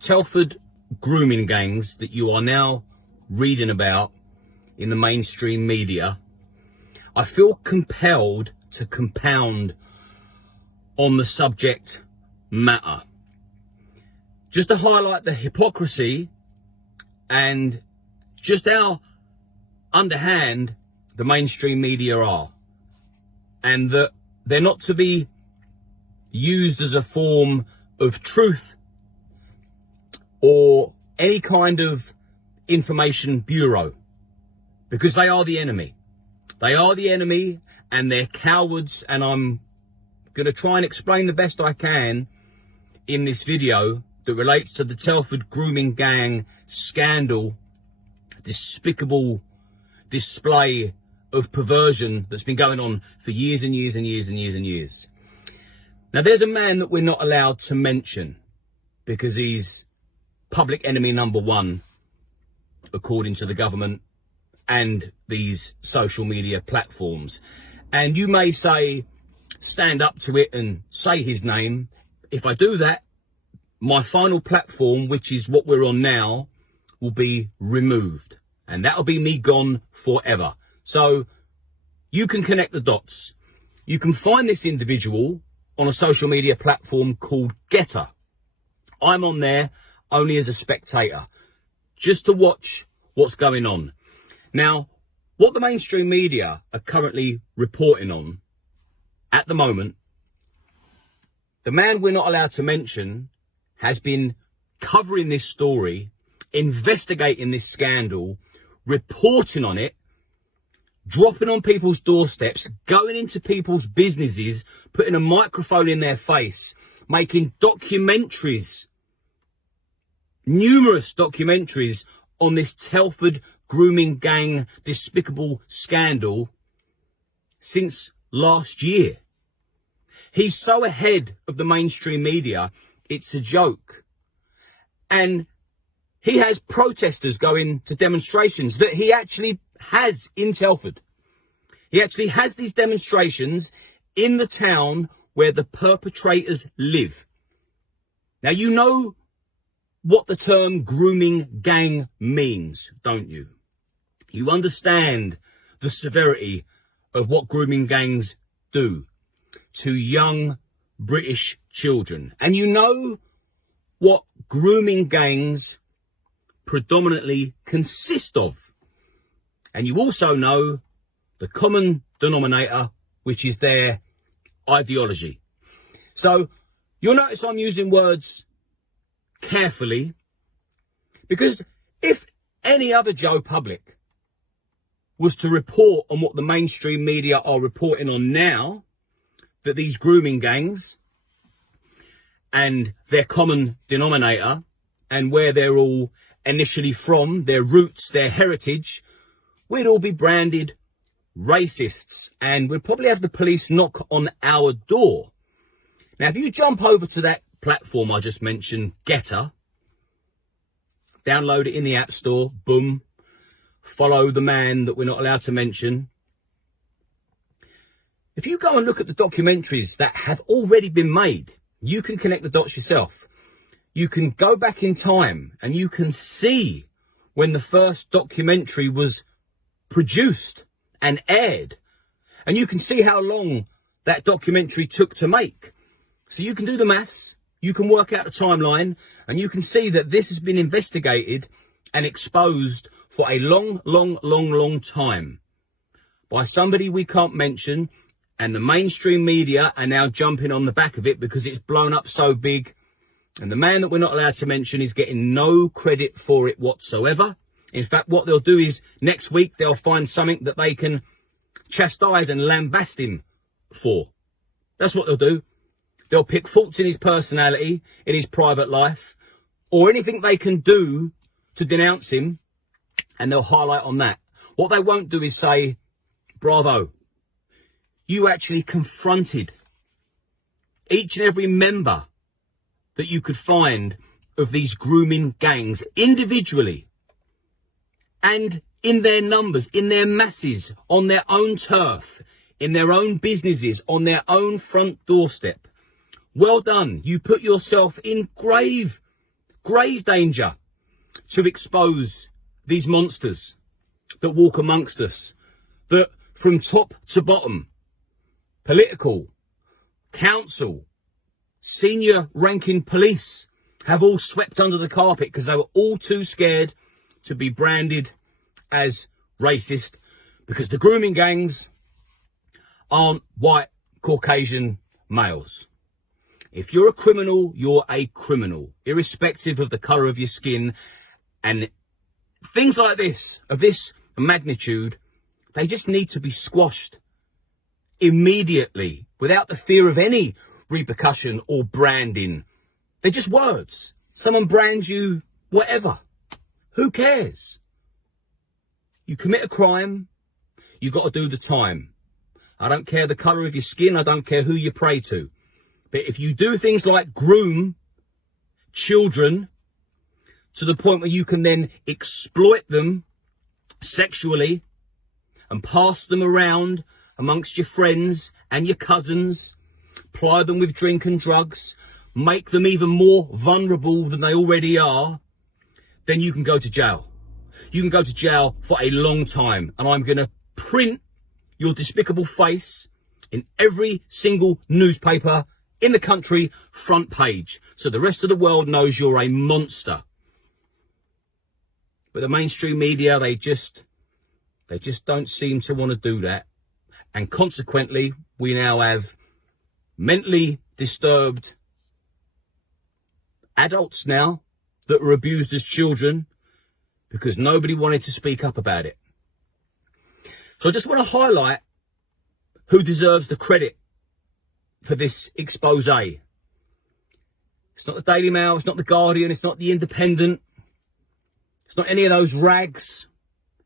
Telford grooming gangs that you are now reading about in the mainstream media, I feel compelled to compound on the subject matter, just to highlight the hypocrisy and just how underhand the mainstream media are, and that they're not to be used as a form of truth or any kind of information bureau, because they are the enemy. They are the enemy and they're cowards, and I'm going to try and explain the best I can in this video that relates to the Telford grooming gang scandal, despicable display of perversion that's been going on for years and years and years and years and years. Now, there's a man that we're not allowed to mention because he's public enemy number one, according to the government and these social media platforms. And you may say, stand up to it and say his name. If I do that, my final platform, which is what we're on now, will be removed. And that'll be me gone forever. So you can connect the dots. You can find this individual on a social media platform called Getter. I'm on there only as a spectator, just to watch what's going on. Now, what the mainstream media are currently reporting on at the moment, the man we're not allowed to mention has been covering this story, investigating this scandal, reporting on it, dropping on people's doorsteps, going into people's businesses, putting a microphone in their face, making documentaries, numerous documentaries on this Telford grooming gang despicable scandal since last year. He's so ahead of the mainstream media, it's a joke. And he has protesters going to demonstrations that he actually has in Telford. He actually has these demonstrations in the town where the perpetrators live. Now, you know what the term grooming gang means, don't you? You understand the severity of what grooming gangs do to young British children. And you know what grooming gangs predominantly consist of. And you also know the common denominator, which is their ideology. So you'll notice I'm using words carefully, because if any other Joe Public was to report on what the mainstream media are reporting on now, that these grooming gangs and their common denominator and where they're all initially from, their roots, their heritage, we'd all be branded racists, and we'd probably have the police knock on our door. Now, if you jump over to that platform I just mentioned, Getter, download it in the App Store, boom, follow the man that we're not allowed to mention. If you go and look at the documentaries that have already been made, you can connect the dots yourself. You can go back in time and you can see when the first documentary was produced and aired. And you can see how long that documentary took to make. So you can do the maths, you can work out the timeline, and you can see that this has been investigated and exposed for a long time by somebody we can't mention. And the mainstream media are now jumping on the back of it because it's blown up so big. And the man that we're not allowed to mention is getting no credit for it whatsoever. In fact, what they'll do is next week they'll find something that they can chastise and lambast him for. That's what they'll do. They'll pick faults in his personality, in his private life, or anything they can do to denounce him, and they'll highlight on that. What they won't do is say, bravo, you actually confronted each and every member that you could find of these grooming gangs individually and in their numbers, in their masses, on their own turf, in their own businesses, on their own front doorstep. Well done. You put yourself in grave grave danger to expose these monsters that walk amongst us, that from top to bottom, political, council, senior ranking police have all swept under the carpet because they were all too scared to be branded as racist, because the grooming gangs aren't white Caucasian males. If you're a criminal, you're a criminal, irrespective of the colour of your skin. And things like this, of this magnitude, they just need to be squashed immediately without the fear of any repercussion or branding. They're just words. Someone brands you, whatever. Who cares? You commit a crime, you got to do the time. I don't care the colour of your skin, I don't care who you pray to. But if you do things like groom children to the point where you can then exploit them sexually and pass them around amongst your friends and your cousins, ply them with drink and drugs, make them even more vulnerable than they already are, then you can go to jail. You can go to jail for a long time. And I'm going to print your despicable face in every single newspaper in the country, front page, so the rest of the world knows you're a monster. But the mainstream media, they just don't seem to want to do that. And consequently, we now have mentally disturbed adults now that were abused as children because nobody wanted to speak up about it. So I just want to highlight who deserves the credit for this expose. It's not the Daily Mail, it's not the Guardian, it's not the Independent, it's not any of those rags,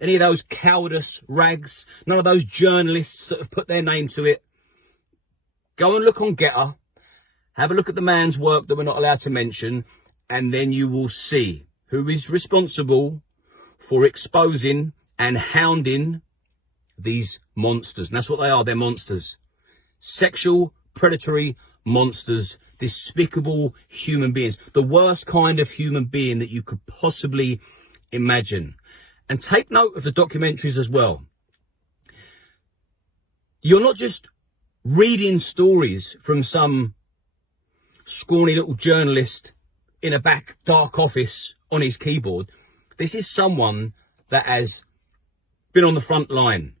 any of those cowardice rags, none of those journalists that have put their name to it. Go and look on Getter, have a look at the man's work that we're not allowed to mention, and then you will see who is responsible for exposing and hounding these monsters. And that's what they are, they're monsters. Sexual, predatory monsters, despicable human beings, the worst kind of human being that you could possibly imagine. And take note of the documentaries as well. You're not just reading stories from some scrawny little journalist in a back dark office on his keyboard. This is someone that has been on the front line,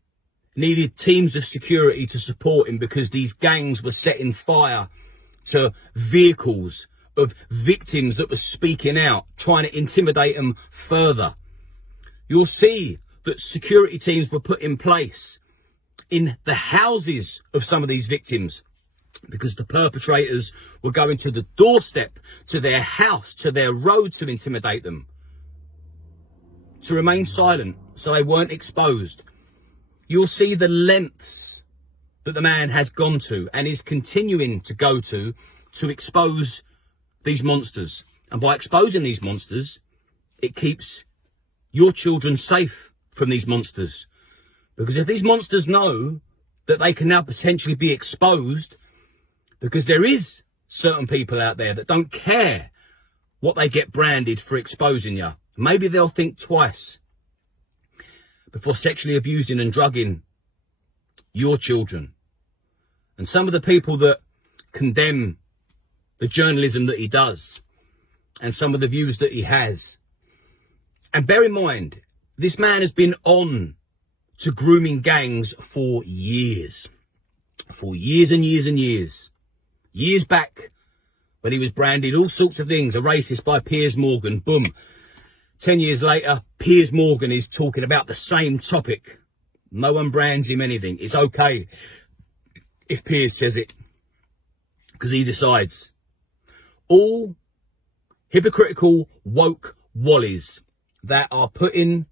needed teams of security to support him because these gangs were setting fire to vehicles of victims that were speaking out, trying to intimidate them further. You'll see that security teams were put in place in the houses of some of these victims because the perpetrators were going to the doorstep, to their house, to their road to intimidate them, to remain silent so they weren't exposed. You'll see the lengths that the man has gone to and is continuing to go to expose these monsters. And by exposing these monsters, it keeps your children safe from these monsters. Because if these monsters know that they can now potentially be exposed, because there is certain people out there that don't care what they get branded for exposing you, maybe they'll think twice before sexually abusing and drugging your children. And some of the people that condemn the journalism that he does and some of the views that he has. And bear in mind, this man has been on to grooming gangs for years. For years and years and years. Years back, when he was branded all sorts of things, a racist by Piers Morgan, boom. 10 years later, Piers Morgan is talking about the same topic. No one brands him anything. It's okay if Piers says it, because he decides. All hypocritical woke wallies that are putting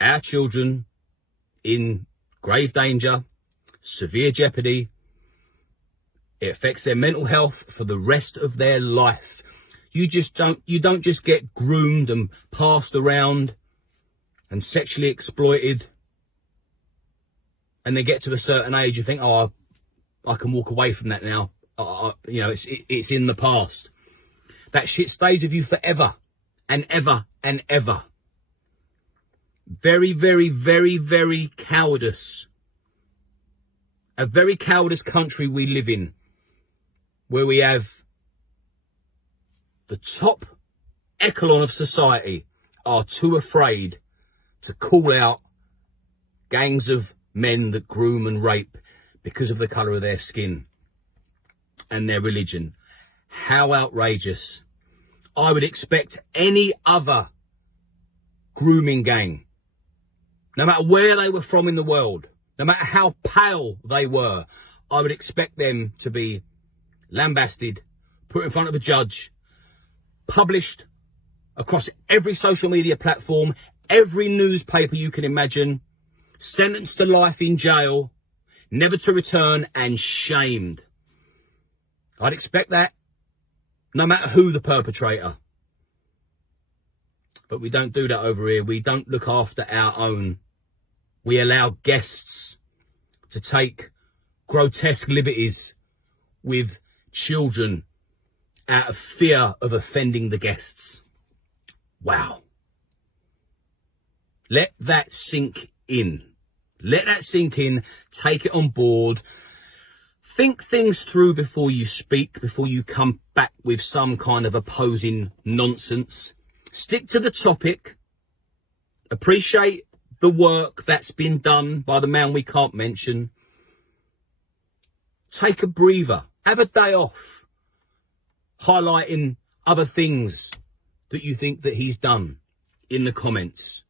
our children in grave danger, severe jeopardy. It affects their mental health for the rest of their life. You don't just get groomed and passed around and sexually exploited and they get to a certain age, you think, oh, I can walk away from that now. It's in the past. That shit stays with you forever and ever and ever. Very, very, very, very cowardice. A very cowardice country we live in, where we have the top echelon of society are too afraid to call out gangs of men that groom and rape because of the colour of their skin and their religion. How outrageous. I would expect any other grooming gang, no matter where they were from in the world, no matter how pale they were, I would expect them to be lambasted, put in front of a judge, published across every social media platform, every newspaper you can imagine, sentenced to life in jail, never to return, and shamed. I'd expect that, no matter who the perpetrator. But we don't do that over here. We don't look after our own. We allow guests to take grotesque liberties with children out of fear of offending the guests. Wow. Let that sink in. Let that sink in. Take it on board. Think things through before you speak, before you come back with some kind of opposing nonsense. Stick to the topic. Appreciate the work that's been done by the man we can't mention. Take a breather. Have a day off. Highlighting other things that you think that he's done in the comments.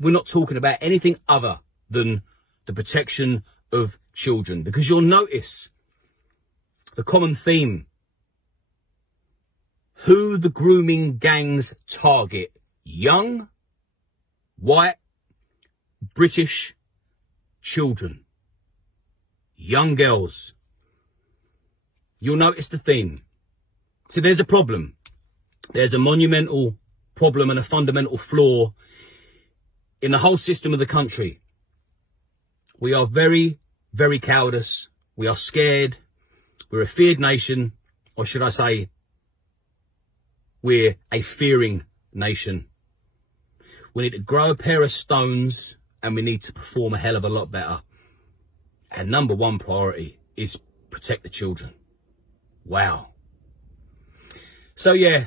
We're not talking about anything other than the protection of children, because you'll notice the common theme. Who the grooming gangs target: young, white, British children, young girls. You'll notice the theme. So there's a problem. There's a monumental problem and a fundamental flaw in the whole system of the country. We are very, very cowardice. We are scared. We're a feared nation. Or should I say, we're a fearing nation. We need to grow a pair of stones, and we need to perform a hell of a lot better. And number one priority is protect the children. Wow. So yeah,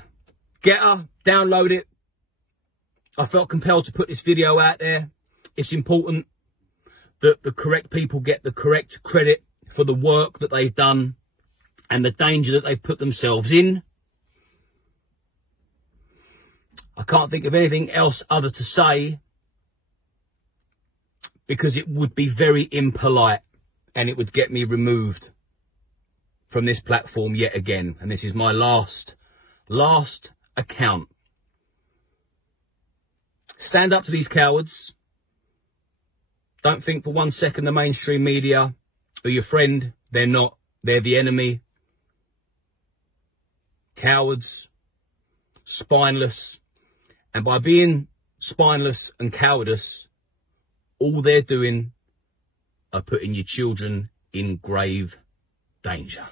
get her, download it. I felt compelled to put this video out there. It's important that the correct people get the correct credit for the work that they've done and the danger that they've put themselves in. I can't think of anything else other to say, because it would be very impolite and it would get me removed from this platform yet again. And this is my last account. Stand up to these cowards. Don't think for 1 second the mainstream media are your friend. They're not. They're the enemy. Cowards. Spineless. And by being spineless and cowardice, all they're doing are putting your children in grave danger.